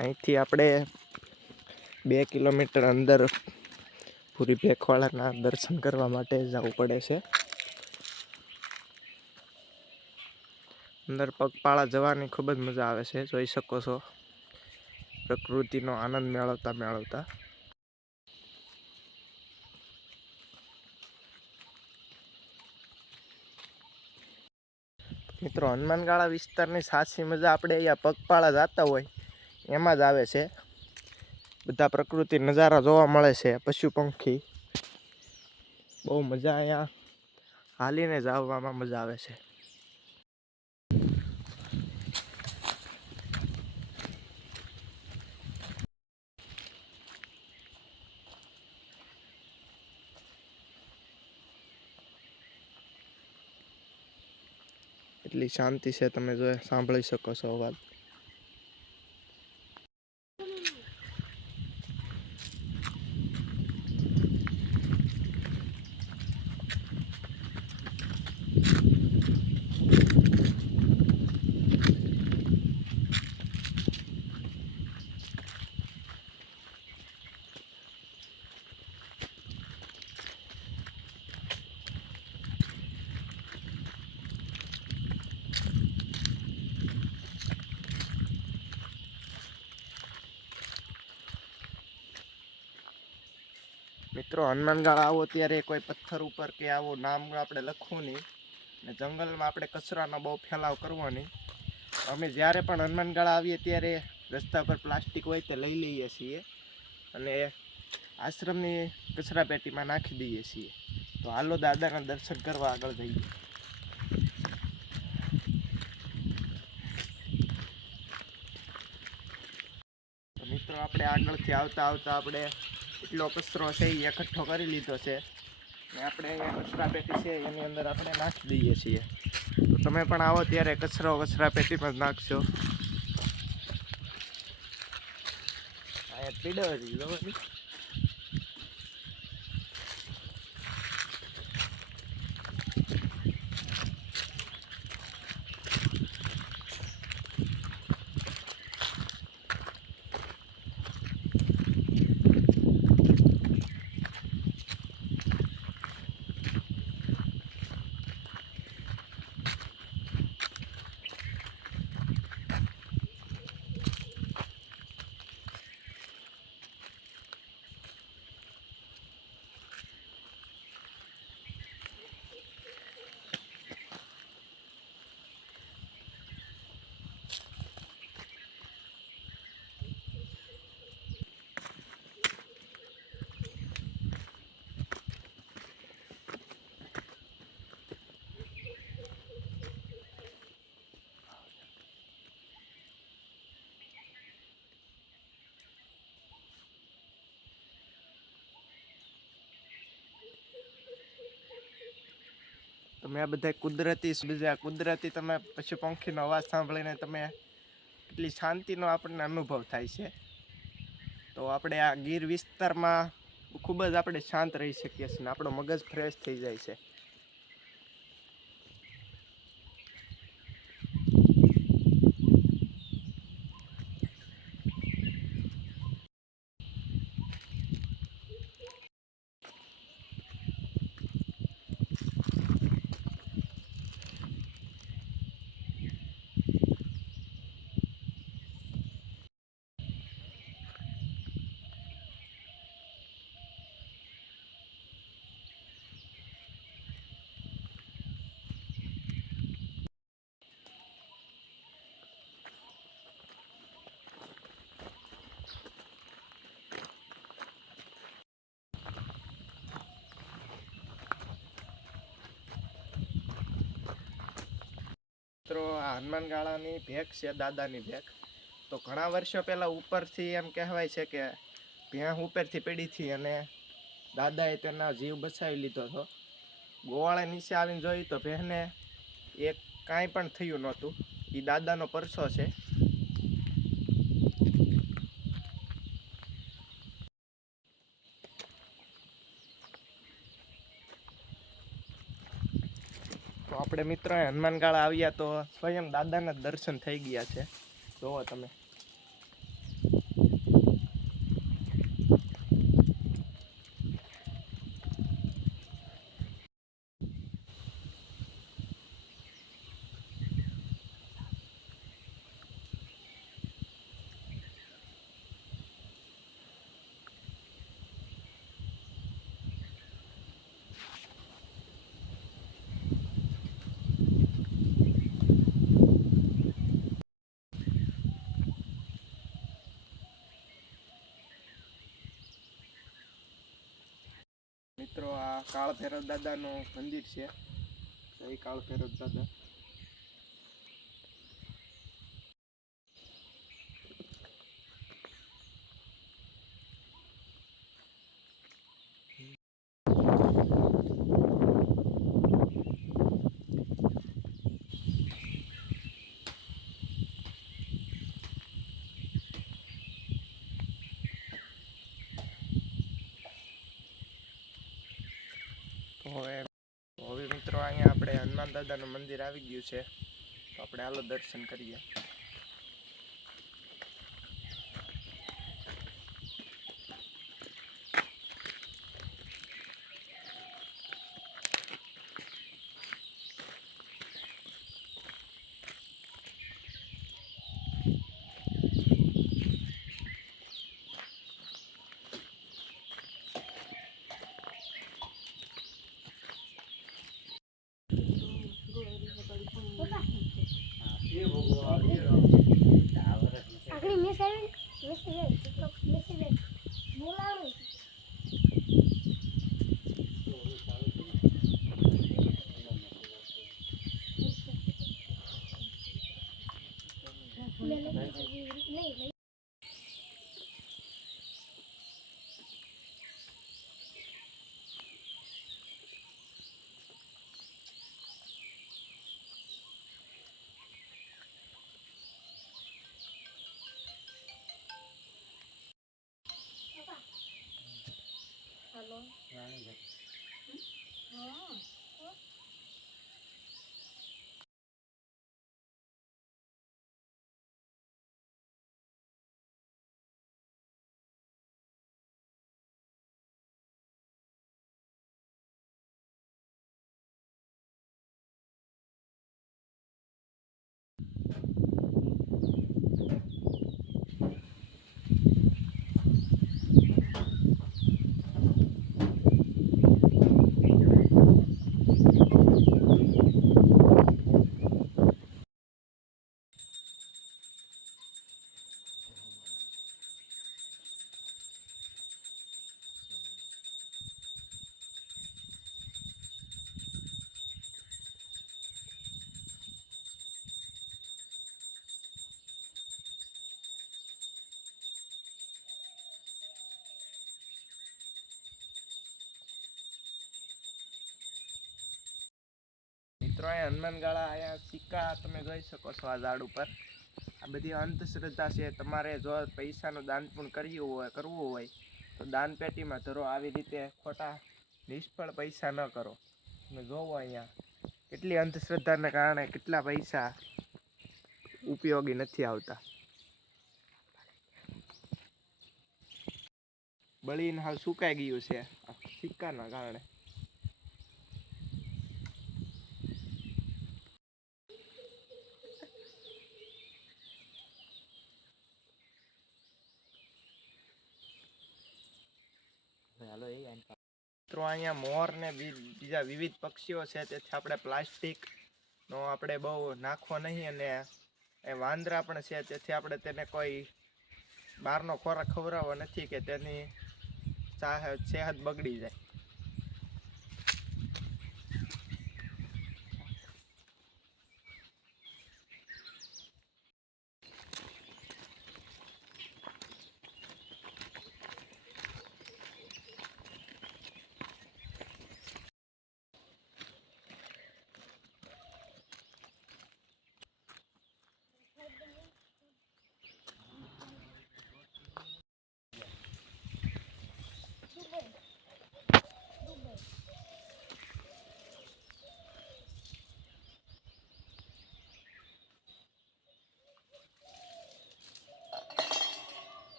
અહીંથી આપણે 2 કિલોમીટર અંદર પૂરી ભેખવાળાના દર્શન કરવા માટે જવું પડે છે. અંદર પગપાળા જવાની ખૂબ જ મજા આવે છે, જોઈ શકો છો, પ્રકૃતિનો આનંદ મેળવતા મિત્રો, હનુમાનગાળા વિસ્તારની સાચી મજા આપણે અહીંયા પગપાળા જતા હોય એમાં જ આવે છે. બધા પ્રકૃતિ નજારા જોવા મળે છે, પશુ પંખી, બહુ મજા અહીંયા હાલીને જવામાં મજા આવે છે. એટલી શાંતિ છે, તમે જો સાંભળી શકો છો અવાજ. મિત્રો, હનુમાનગાળા આવો ત્યારે કોઈ પથ્થર ઉપર કે આવું નામ આપણે લખવું નહીં, ને જંગલમાં આપણે કચરાનો બહુ ફેલાવ કરવો નહીં. અમે જ્યારે પણ હનુમાનગાળા આવીએ ત્યારે રસ્તા પર પ્લાસ્ટિક હોય તે લઈ લઈએ છીએ અને આશ્રમની કચરા પેટીમાં નાખી દઈએ છીએ. તો હાલો દાદાના દર્શન કરવા આગળ જઈએ. મિત્રો, આપણે આગળથી આવતા આપણે એટલો કચરો છે એ એકઠો કરી લીધો છે ને આપણે અહીંયા કચરા પેટી છે એની અંદર આપણે નાખી દઈએ છીએ. તો તમે પણ આવો ત્યારે કચરા પેટીમાં જ નાખશો. અહીંયા પીડો જોવાની. તમે આ બધા કુદરતી તમે પશુ પંખીનો અવાજ સાંભળીને તમે એટલી શાંતિનો આપણને અનુભવ થાય છે. તો આપણે આ ગીર વિસ્તારમાં ખૂબ જ આપણે શાંત રહી શકીએ છીએ ને આપણો મગજ ફ્રેશ થઈ જાય છે. મિત્રો, આ હનુમાનગાળાની ભેખ છે, દાદાની ભેખ. તો ઘણા વર્ષો પહેલાં ઉપરથી એમ કહેવાય છે કે ભેંસ ઉપરથી પડી હતી અને દાદાએ તેના જીવ બચાવી લીધો હતો. ગોવાળે નીચે આવીને જોયું તો ભેંસને કાંઈ પણ થયું નહોતું. એ દાદાનો પરસો છે. તો આપણે મિત્રો હનુમાનગાળા આવ્યા તો સ્વયં દાદાના દર્શન થઈ ગયા છે. જોવો તમે. મિત્રો આ કાળ ભૈરવ દાદાનું મંદિર છે. જય કાળ ભૈરવ દાદા. હવે મિત્રો અહીંયા આપણે હનુમાન દાદાનું મંદિર આવી ગયું છે. તો આપણે હાલો દર્શન કરીએ. મિત્રો અહીંયા હનુમાનગાળા અહીંયા સિક્કા તમે જોઈ શકો છો આ ઝાડ ઉપર. આ બધી અંધશ્રદ્ધા છે. તમારે જો પૈસાનું દાન પણ કરવું હોય તો દાન પેટીમાં ધરો. આવી રીતે ખોટા નિષ્ફળ પૈસા ન કરો. તમે જોવો અહીંયા કેટલી અંધશ્રદ્ધાને કારણે કેટલા પૈસા ઉપયોગી નથી આવતા. બળીને હાવ સુકાઈ ગયું છે સિક્કાના કારણે. મિત્રો અહીંયા મોર ને બીજા વિવિધ પક્ષીઓ છે. તેથી આપણે પ્લાસ્ટિકનો આપણે બહુ નાખવો નહીં. અને એ વાંદરા પણ છે. તેથી આપણે તેને કોઈ બહારનો ખોરાક ખવડાવવો નથી કે તેની સેહત બગડી જાય.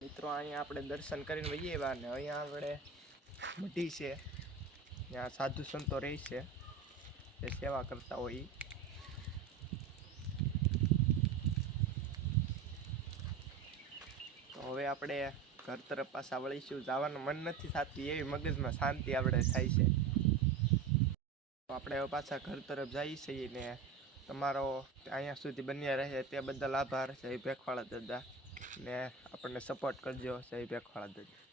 મિત્રો અહીંયા આપણે દર્શન કરીને વહીએ એવા ને અહીંયા આપણે મઢી છે, ત્યાં સાધુ સંતો રહે છે, એ સેવા કરતા હોય ઈ. તો હવે આપણે ઘર તરફ પાછા વળીશું. જવાનું મન નથી થતી એવી મગજમાં શાંતિ આપણે થાય છે. તો આપણે હવે પાછા ઘર તરફ જઈએ છીએ ને તમારો અહીંયા સુધી બન્યા રહે તે બદલ આભાર. જય ભેખવાળા દાદા ને આપણને સપોર્ટ કરજો. જય ભેખવાળા દાદા.